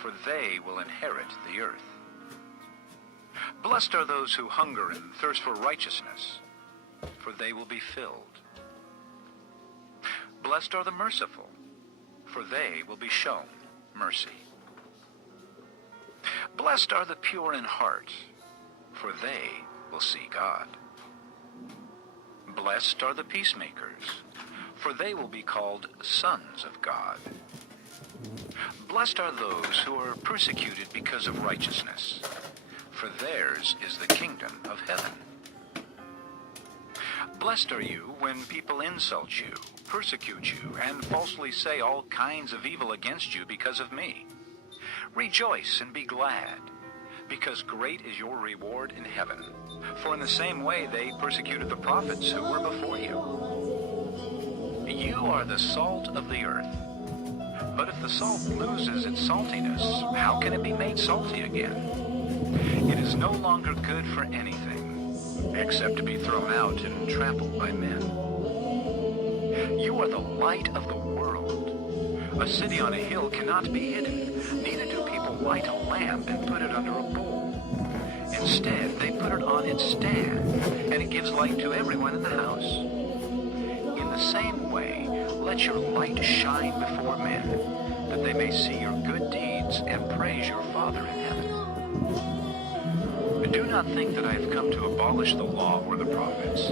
for they will inherit the earth. Blessed are those who hunger and thirst for righteousness, for they will be filled. Blessed are the merciful, for they will be shown mercy. Blessed are the pure in heart, for they will see God. Blessed are the peacemakers, for they will be called sons of God. Blessed are those who are persecuted because of righteousness, for theirs is the kingdom of heaven. Blessed are you when people insult you, persecute you, and falsely say all kinds of evil against you because of me. Rejoice and be glad, because great is your reward in heaven. For in the same way they persecuted the prophets who were before you. You are the salt of the earth. But if the salt loses its saltiness, how can it be made salty again? It is no longer good for anything, except to be thrown out and trampled by men. You are the light of the world. A city on a hill cannot be hidden, neither do people light a lamp and put it under a bowl. Instead, they put it on its stand, and it gives light to everyone in the house. In the same way, let your light shine before men, that they may see your good deeds and praise your Father in heaven. Do not think that I have come to abolish the law or the prophets.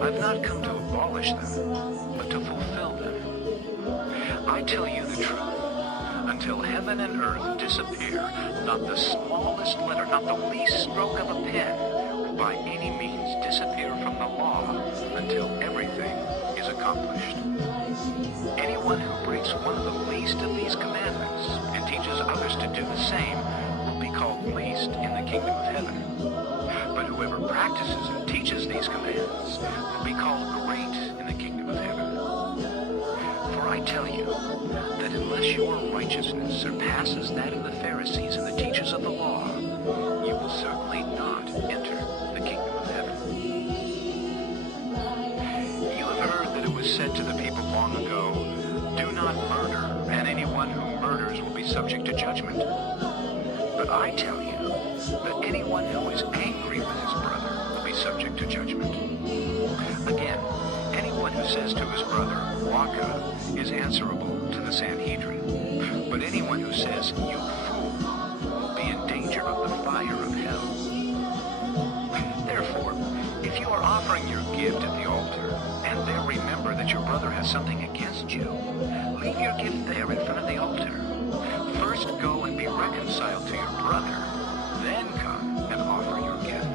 I have not come to abolish them, but to fulfill them. I tell you the truth. Until heaven and earth disappear, not the smallest letter, not the least stroke of a pen, will by any means disappear from the law until everything is accomplished. Anyone who breaks one of the least of these commandments and teaches others to do the same will be called least in the kingdom of heaven. But whoever practices and teaches these commands will be called great in the kingdom of heaven. For I tell you that unless your righteousness surpasses that of the Pharisees and the teachers of the law, you will certainly not enter the kingdom of heaven. You have heard that it was said to the people long ago, "Do not murder, and anyone who murders will be subject to judgment." But I tell you that anyone who is angry with his brother will be subject to judgment. Again, anyone who says to his brother, "Raka," is answerable to the Sanhedrin. But anyone who says, "You fool," will be in danger of the fire of hell. Therefore, if you are offering your gift at the altar, and there remember that your brother has something against you, leave your gift there in front of the altar. First go and be reconciled to your brother, then come and offer your gift.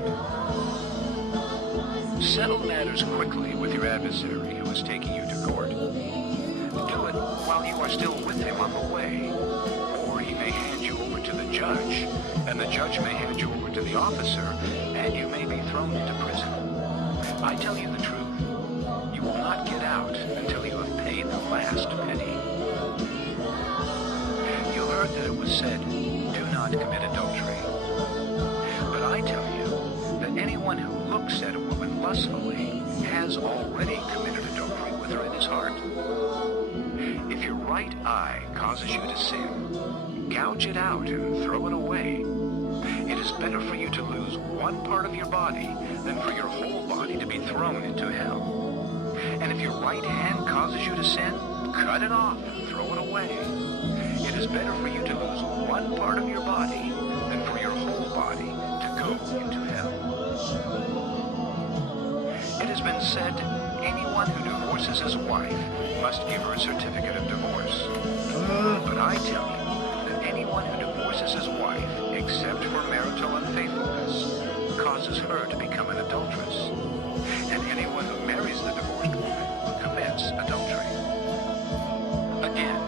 Settle matters quickly with your adversary who is taking you to court. Do it while you are still with him on the way, or he may hand you over to the judge, and the judge may hand you over to the officer, and you may be thrown into prison. I tell you the truth, you will not get out until you have paid the last penny. You heard that it was said, "Do not commit adultery." But I tell you that anyone who looks at a woman lustfully has already committed adultery with her in his heart. If your right eye causes you to sin, gouge it out and throw it away. It is better for you to lose one part of your body than for your whole body to be thrown into hell. And if your right hand causes you to sin, cut it off and throw it away. It is better for you to lose one part of your body than for your whole body to go into hell. It has been said, anyone who divorces his wife must give her a certificate of divorce. But I tell you that anyone who divorces his wife, except for marital unfaithfulness, causes her to become an adulteress. And anyone who marries the divorced woman commits adultery. Again,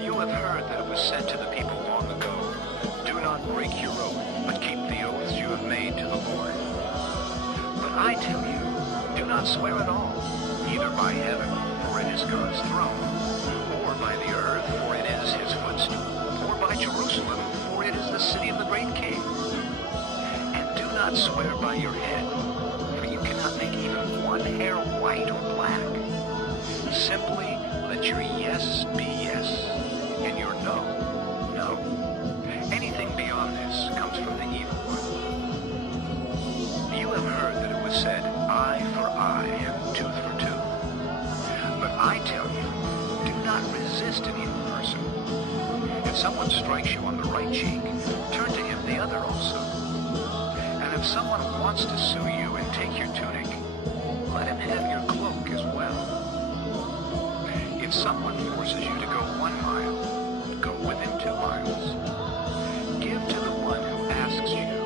you have heard that it was said to the people long ago, "Do not break your oath, but keep the oaths you have made to the Lord." But I tell you, do not swear at all, either by heaven, for it is God's throne, or by the earth, for it is his footstool, or by Jerusalem, for it is the city of the great king. And do not swear by your head, for you cannot make even one hair white or black. Simply let your yes be yes, and your no, no. someone strikes you on the right cheek, turn to him the other also. And if someone wants to sue you and take your tunic, let him have your cloak as well. If someone forces you to go 1 mile, go with him 2 miles. Give to the one who asks you,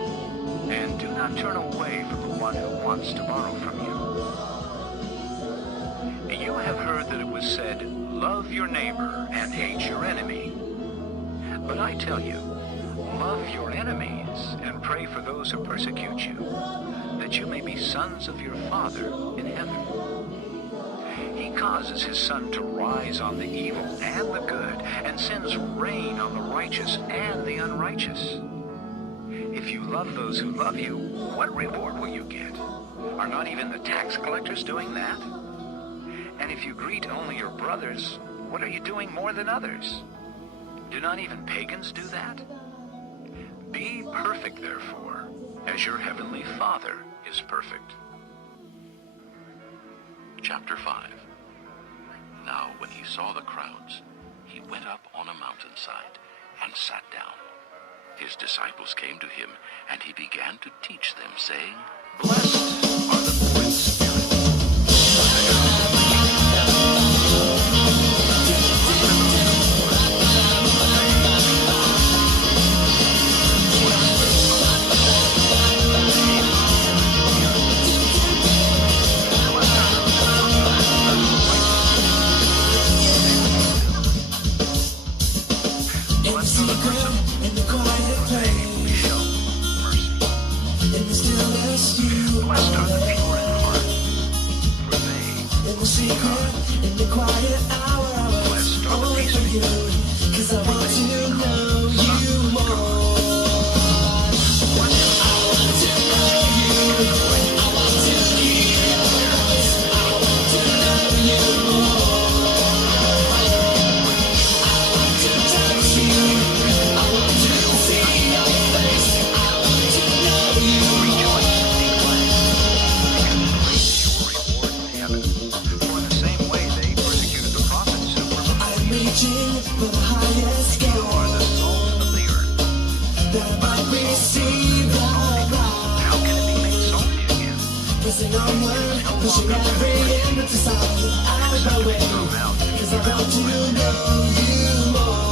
and do not turn away from the one who wants to borrow from you. You have heard that it was said, love your neighbor and hate your enemy. But I tell you, love your enemies and pray for those who persecute you, that you may be sons of your Father in heaven. He causes his sun to rise on the evil and the good, and sends rain on the righteous and the unrighteous. If you love those who love you, what reward will you get? Are not even the tax collectors doing that? And if you greet only your brothers, what are you doing more than others? Do not even pagans do that? Be perfect, therefore, as your heavenly Father is perfect. Chapter 5. Now when he saw the crowds, he went up on a mountainside and sat down. His disciples came to him, and he began to teach them, saying, Blessed are the poor in spirit. Blessed are the pure in heart, for they will see God. Blessed are the peacemakers, for they will be called sons of God. Pushing every end to solve out of my way, 'cause I want to know you more.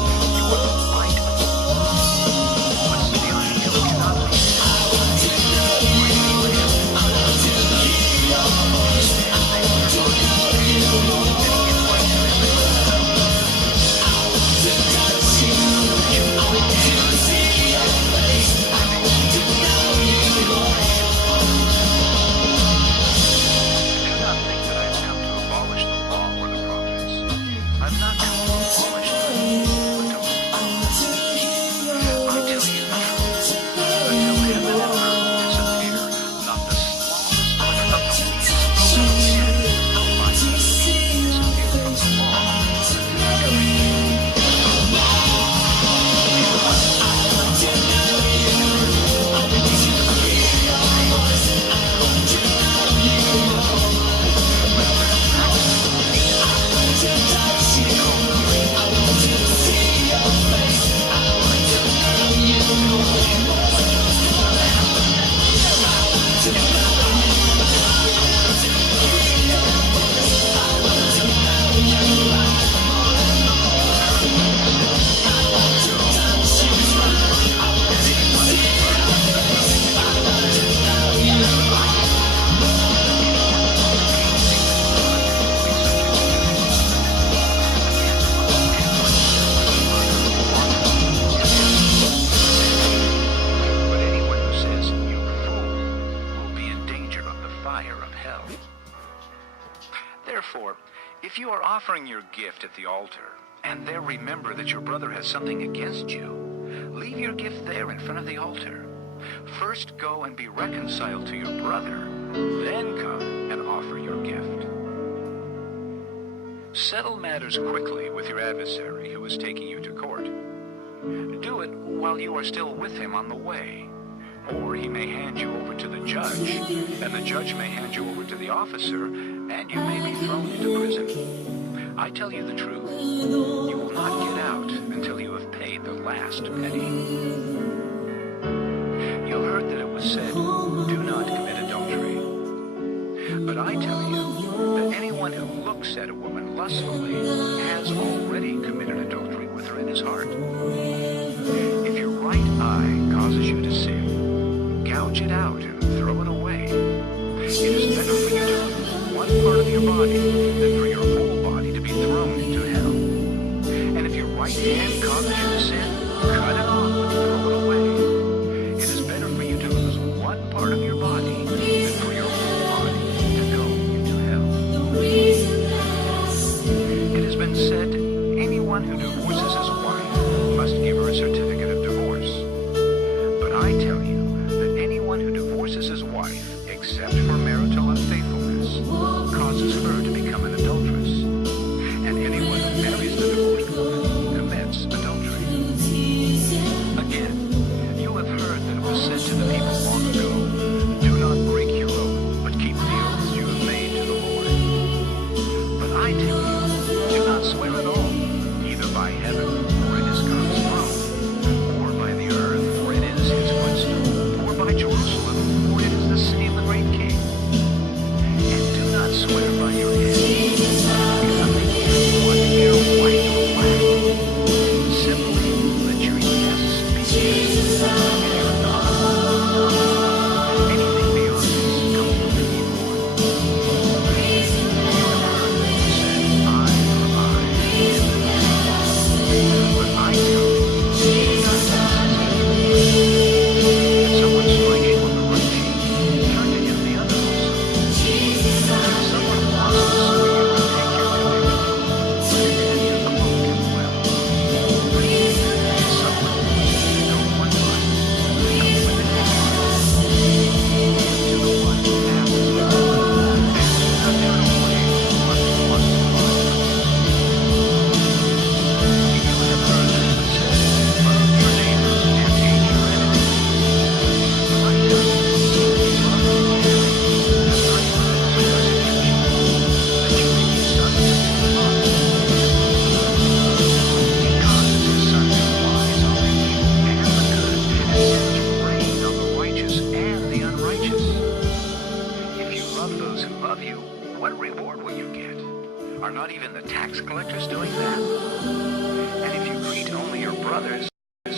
Therefore, if you are offering your gift at the altar, and there remember that your brother has something against you, leave your gift there in front of the altar. First go and be reconciled to your brother, then come and offer your gift. Settle matters quickly with your adversary who is taking you to court. Do it while you are still with him on the way, or he may hand you over to the judge, and the judge may hand you over to the officer, and you may be thrown into prison. I tell you the truth, you will not get out until you have paid the last penny. You heard that it was said, do not commit adultery. But I tell you that anyone who looks at a woman lustfully has already committed adultery with her in his heart. If your right eye causes you to sin, gouge it out and throw it away. It is better for you to remove one part of your body